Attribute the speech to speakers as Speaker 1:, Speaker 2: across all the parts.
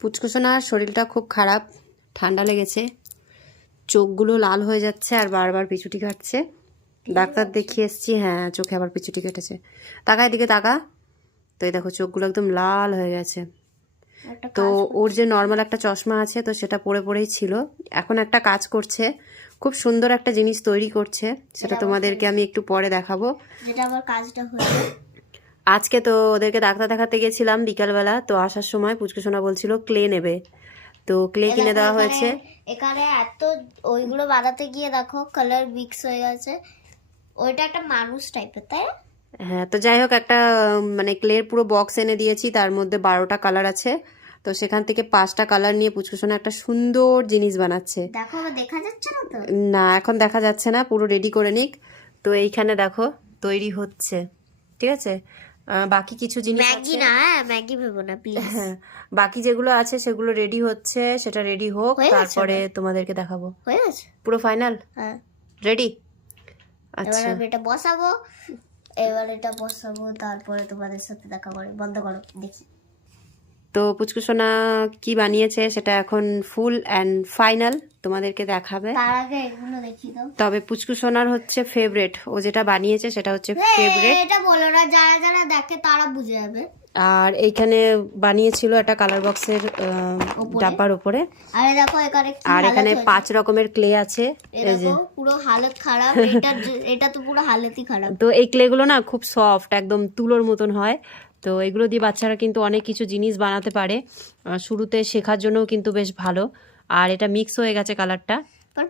Speaker 1: পুচকুসোনার শরীরটা খুব খারাপ ঠান্ডা লেগেছে চোখগুলো লাল হয়ে যাচ্ছে আর বারবার পিছুটি কাটছে। ডাক্তার দেখিয়ে এসছি হ্যাঁ চোখে আবার পিছুটি কেটেছে। তাকা এদিকে তাকা তো এই দেখো চোখগুলো একদম লাল হয়ে গেছে। তো ওর যে নর্মাল একটা চশমা আছে তো সেটা পরে পরেই ছিল। এখন একটা কাজ করছে খুব সুন্দর একটা জিনিস তৈরি করছে সেটা তোমাদেরকে আমি একটু পরে দেখাবো।
Speaker 2: যেটা আমার কাজটা হয়েছে
Speaker 1: আজকে তো ওদেরকে ডাক্তার দেখাতে গেছিলাম বিকালবেলা তো আসার সময় পুচকুসোনা বলছিল ক্লে নেবে। তো ক্লে কিনে দেওয়া হয়েছে।
Speaker 2: এখানে এত ওইগুলো বানাতে গিয়ে দেখো কালার মিক্স হয়ে গেছে। ওইটা একটা মানুষ টাইপের তাই
Speaker 1: হ্যাঁ তো যাই হোক একটা মানে ক্লের পুরো বক্স এনে দিয়েছি তার মধ্যে বারোটা কালার আছে। তো সেখান থেকে পাঁচটা কালার নিয়ে পুচকুসোনা একটা সুন্দর জিনিস বানাচ্ছে।
Speaker 2: দেখো দেখা যাচ্ছে না তো?
Speaker 1: না এখন দেখা যাচ্ছে না পুরো রেডি করে নিক। তো এইখানে দেখো তৈরি হচ্ছে। ঠিক আছে? বাকি কিছু জিনিস
Speaker 2: ম্যাগি না হ্যাঁ ম্যাগি ভেবো না প্লিজ
Speaker 1: হ্যাঁ বাকি যেগুলো আছে সেগুলো রেডি হচ্ছে সেটা রেডি হোক তারপরে তোমাদেরকে দেখাবো।
Speaker 2: হয়ে গেছে?
Speaker 1: পুরো ফাইনাল
Speaker 2: হ্যাঁ।
Speaker 1: রেডি আচ্ছা।
Speaker 2: এবার এটা বসাবো এবার এটা বসাবো তারপরে তোমাদের সাথে দেখা করে বন্ধ করো দেখি।
Speaker 1: তো পুচকুসোনা কি বানিয়েছে সেটা এখন ফুল অ্যান্ড ফাইনাল তোমাদেরকে দেখাবে। তবে পুচকুসোনার হচ্ছে ফেভারেট ও যেটা বানিয়েছে সেটা হচ্ছে ফেভারেট
Speaker 2: এটা বলো না যারা যারা দেখে তারা বুঝে যাবে।
Speaker 1: আর এইখানে বানিয়েছিল একটা কালার বক্সের ডাব্বার উপরে
Speaker 2: আরে দেখো এখানে
Speaker 1: আর এখানে পাঁচ রকমের ক্লে আছে।
Speaker 2: পুরো হালত খারাপ এটা এটা তো পুরো হালতই খারাপ।
Speaker 1: তো এই ক্লেগুলো না খুব সফট একদম তুলোর মতন হয়। তো এগুলো দিয়ে বাচ্চারা কিন্তু অনেক কিছু জিনিস বানাতে পারে। শুরুতে শেখার জন্যও কিন্তু বেশ ভালো। আর এটা মিক্স হয়ে গেছে কালারটা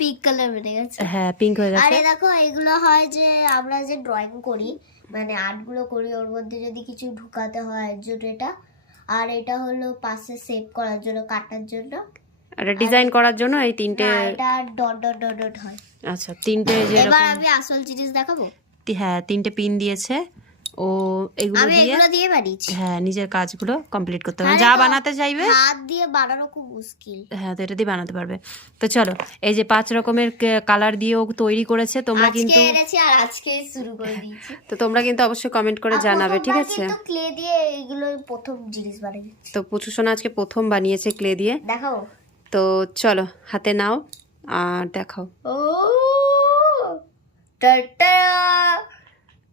Speaker 2: পিঙ্ক কালার বেড়ে গেছে।
Speaker 1: হ্যাঁ পিঙ্ক হয়ে গেছে।
Speaker 2: আরে দেখো এগুলো হয় যে আমরা যে ড্রয়িং করি মানে আর্টগুলো করি ওর মধ্যে যদি কিছু ঢুকাতে হয় জন্য এটা। আর এটা হলো পাশে সেভ করার জন্য কাটার জন্য।
Speaker 1: আর ডিজাইন করার জন্য এই তিনটে
Speaker 2: এটা ডট ডট ডট ডট হয়।
Speaker 1: আচ্ছা তিনটে যে
Speaker 2: এবার আমি আসল জিনিস দেখাবো?
Speaker 1: হ্যাঁ তিনটে পিন দিয়েছে। ও এগুলো
Speaker 2: আমি
Speaker 1: দিয়ে
Speaker 2: এগুলো দিয়ে বানিয়েছি।
Speaker 1: হ্যাঁ নিজের কাজগুলো কমপ্লিট করতে হবে। যা বানাতে চাইবে
Speaker 2: হাত দিয়ে বানানো খুব মুশকিল।
Speaker 1: হ্যাঁ তো এটা দিয়ে বানাতে পারবে। তো চলো এই যে পাঁচ রকমের কালার দিয়ে ও তৈরি করেছে তোমরা কিন্তু
Speaker 2: এনেছি আর আজকে শুরু করে দিয়েছি।
Speaker 1: তো তোমরা কিন্তু অবশ্যই কমেন্ট করে জানাবে ঠিক আছে?
Speaker 2: কিন্তু ক্লে দিয়ে এইগুলো প্রথম জিনিস বানিয়েছি
Speaker 1: তো পুচু সোনা আজকে প্রথম বানিয়েছে ক্লে দিয়ে।
Speaker 2: দেখাও।
Speaker 1: তো চলো হাতে নাও আর দেখাও।
Speaker 2: ও টাটা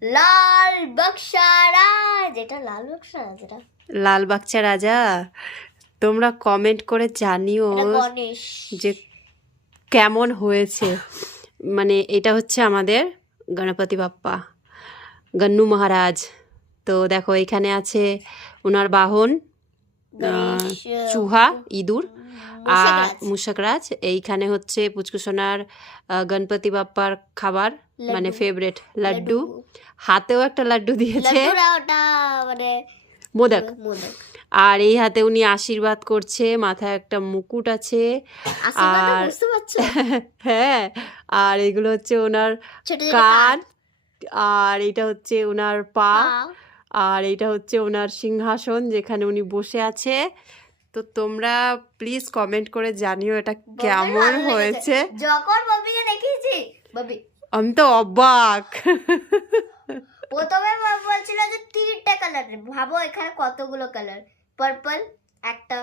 Speaker 2: লাল বক্সারা যেটা লাল বক্সারা যেটা
Speaker 1: লাল বাচ্চা রাজা তোমরা কমেন্ট করে জানিও যে কেমন হয়েছে। মানে এটা হচ্ছে আমাদের গণপতি বাপ্পা গন্নু মহারাজ। তো দেখো এখানে আছে ওনার বাহন চুহা ইঁদুর আর।
Speaker 2: মুশাকরাজ
Speaker 1: এইখানে হচ্ছে পুচকুসোনার গণপতি বাপ্পার খাবার। মানে। ফেভারেট লাড্ডু। হাতেও একটা লাড্ডু দিয়েছে।
Speaker 2: মানে
Speaker 1: মোদক। আর এই হাতে উনি আশীর্বাদ করছে মাথায় একটা মুকুট আছে। আর- হ্যাঁ আর এগুলো হচ্ছে ওনার কান। আর এটা হচ্ছে ওনার পা। আর এটা হচ্ছে ওনার সিংহাসন যেখানে উনি বসে আছে। তো তোমরা প্লিজ কমেন্ট করে জানিও এটা কেমন হয়েছে।
Speaker 2: যখন ববিকে ববি
Speaker 1: আমি তো অবাক।
Speaker 2: প্রথমে বলছিল যে তিনটা কালার ভাবো এখানে কতগুলো কালার পার্পল একটা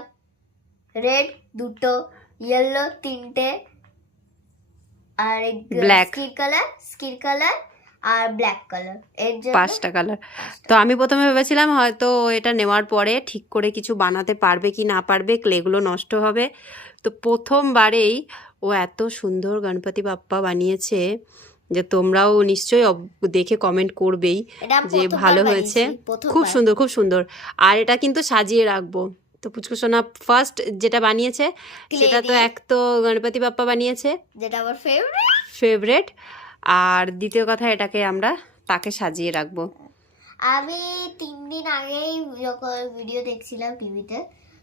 Speaker 2: রেড দুটো ইয়েলো তিনটে আর
Speaker 1: Black.
Speaker 2: Skin colour skin colour আর ব্ল্যাক কালারের জন্য
Speaker 1: পাঁচটা কালার তো আমি প্রথমে ভেবেছিলাম হয়তো এটা নেওয়ার পরে ঠিক করে কিছু বানাতে পারবে কি না পারবে ক্লেগুলো নষ্ট হবে। তো প্রথমবারেই ও এত সুন্দর গণপতি বাপ্পা বানিয়েছে। যে তোমরাও নিশ্চয়ই দেখে কমেন্ট করবেই যে ভালো হয়েছে। খুব সুন্দর খুব সুন্দর। আর এটা কিন্তু সাজিয়ে রাখব। তো পুচকুসোনা ফার্স্ট যেটা বানিয়েছে সেটা তো এক তো গণপতি বাপ্পা বানিয়েছে।
Speaker 2: যেটা আমার ফেভারিট
Speaker 1: ফেভারেট আর দ্বিতীয় কথা এটাকে আমরা তাকে সাজিয়ে রাখব।
Speaker 2: আমি তিন দিন আগেই যখন ভিডিও দেখছিলাম টিভিতে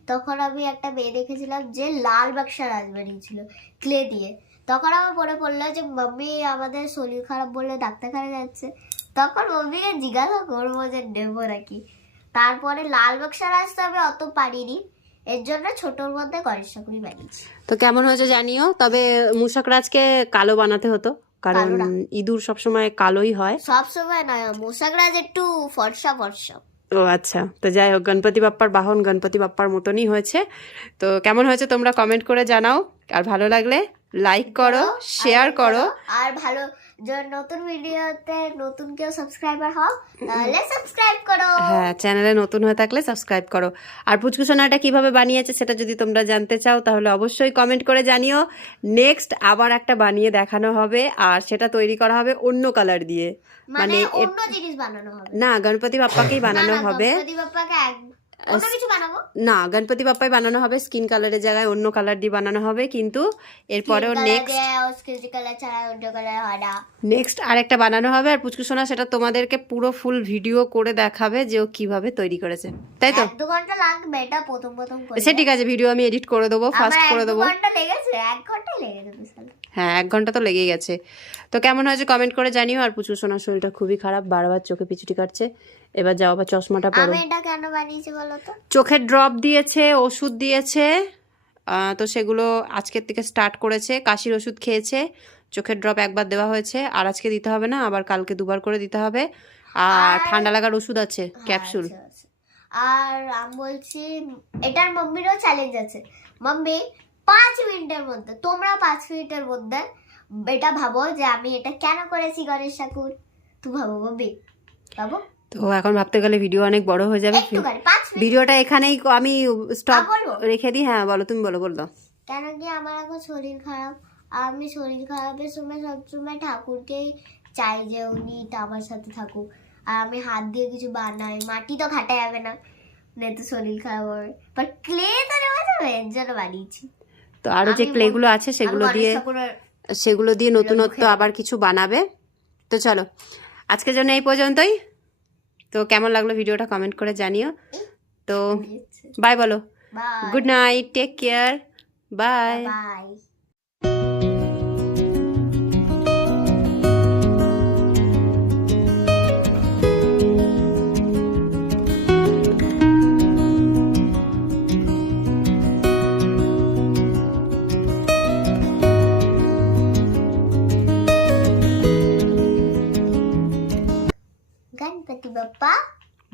Speaker 2: তখন আমি একটা মেয়ে দেখেছিলাম যে লাল বাক্সা রাজ বানিয়েছিল ক্লে দিয়ে। তখন আমার মনে পড়ল যে মাম্মি আমাদের শরীর খারাপ বললে ডাক্তারখানে যাচ্ছে। তখন মাম্মিকে জিজ্ঞাসা করব যে নেব নাকি? তারপরে লাল বাক্সা রাজ তো আমি অত পারিনি। এর জন্য ছোটোর মধ্যে গণেশ ঠাকুরই বানিয়েছি।
Speaker 1: তো কেমন হয়েছে জানিও? তবে মুশাকরাজকে কালো বানাতে হতো কারণ ইঁদুর সবসময় কালোই হয়।
Speaker 2: সব সময় না মোশাক রাজ একটু ফর্সা ফর্সা।
Speaker 1: ও আচ্ছা তো যাই হোক গণপতি বাপ্পার বাহন গণপতি বাপ্পার মতনই হয়েছে। তো কেমন হয়েছে তোমরা কমেন্ট করে জানাও আর ভালো লাগলে লাইক করো শেয়ার করো।
Speaker 2: আর ভালো নতুন ভিডিওতে নতুন কেউ সাবস্ক্রাইবার হও তাহলে সাবস্ক্রাইব করো।
Speaker 1: হ্যাঁ চ্যানেলে নতুন হয়ে থাকলে সাবস্ক্রাইব করো। আর পুচকুসোনাটা কীভাবে বানিয়েছে সেটা যদি তোমরা জানতে চাও তাহলে অবশ্যই কমেন্ট করে জানিও। নেক্সট আবার একটা বানিয়ে দেখানো হবে আর সেটা তৈরি করা হবে অন্য কালার দিয়ে।
Speaker 2: মানে
Speaker 1: মানে
Speaker 2: অন্য জিনিস বানানো হবে।
Speaker 1: না গণপতি বাপ্পাকেই বানানো হবে।
Speaker 2: গণপতি বাপ্পাকে
Speaker 1: না গণপতি বাপ্পাই বানানো হবে স্কিন কালারের জায়গায় অন্য কালার দিয়ে বানানো হবে কিন্তু এরপরেও নেক্সট নেক্সট আরেকটা বানানো হবে আর পুচকুসোনা সেটা তোমাদেরকে পুরো ফুল ভিডিও করে দেখাবে যে ও কীভাবে তৈরি করেছে। তাই তো?
Speaker 2: দু ঘণ্টা লাগবে এটা প্রথম প্রথম
Speaker 1: সে ঠিক আছে ভিডিও আমি এডিট করে দেবো
Speaker 2: ফার্স্ট
Speaker 1: করে দেবো।
Speaker 2: ঘণ্টা লেগেছে এক ঘন্টাই লেগেছে
Speaker 1: হ্যাঁ এক ঘণ্টা তো লেগেই গেছে। তো কেমন হয়েছে কমেন্ট করে জানিও। আর পুচু সোনার শরীরটা খুবই খারাপ বারবার চোখে পিছুটি কাটছে। এবার যাও আবার চশমাটা পরো।
Speaker 2: আমি এটা কেন বানিয়েছি বলো তো?
Speaker 1: চোখের ড্রপ দিয়েছে ওষুধ দিয়েছে তো সেগুলো আজকের থেকে স্টার্ট করেছে কাশির ওষুধ খেয়েছে। চোখের ড্রপ একবার দেওয়া হয়েছে আর আজকে দিতে হবে না আবার কালকে দুবার করে দিতে হবে। আর ঠান্ডা লাগার ওষুধ আছে ক্যাপসুল
Speaker 2: আচ্ছা, আচ্ছা। আর আমি বলছি এটার মাম্মিরও চ্যালেঞ্জ আছে। মাম্মি পাঁচ মিনিটের মধ্যে তোমরা পাঁচ মিনিটের মধ্যে এটা ভাবো যে আমি এটা কেন করেছি গণেশ ঠাকুর? তুই ভাবো মাম্মি ভাবো।
Speaker 1: তো এখন ভাবতে গেলে ভিডিও অনেক বড় হয়ে যাবে। ভিডিওটা এখানেই আমি স্টপ রেখে দিই। হ্যাঁ বলো তুমি বলো বলো
Speaker 2: কেন কি আমার এখন শরীর খারাপ? আর আমি শরীর খারাপের সময় সবসময় ঠাকুরকেই চাই যে উনি তো আমার সাথে থাকুক। আর আমি হাত দিয়ে কিছু বানাই মাটি তো ঘাটা যাবে না। নেই তো শরীর খারাপ হবে। বাট ক্লে তো নেওয়া যাবে এর জন্য বানিয়েছি।
Speaker 1: তো আরও যে
Speaker 2: ক্লে
Speaker 1: ক্লেগুলো আছে সেগুলো দিয়ে সেগুলো দিয়ে নতুনত্ব আবার কিছু বানাবে। তো চলো আজকের জন্য এই পর্যন্তই। তো কেমন লাগল ভিডিওটা কমেন্ট করে জানিও। তো বাই বলো। Good night take care bye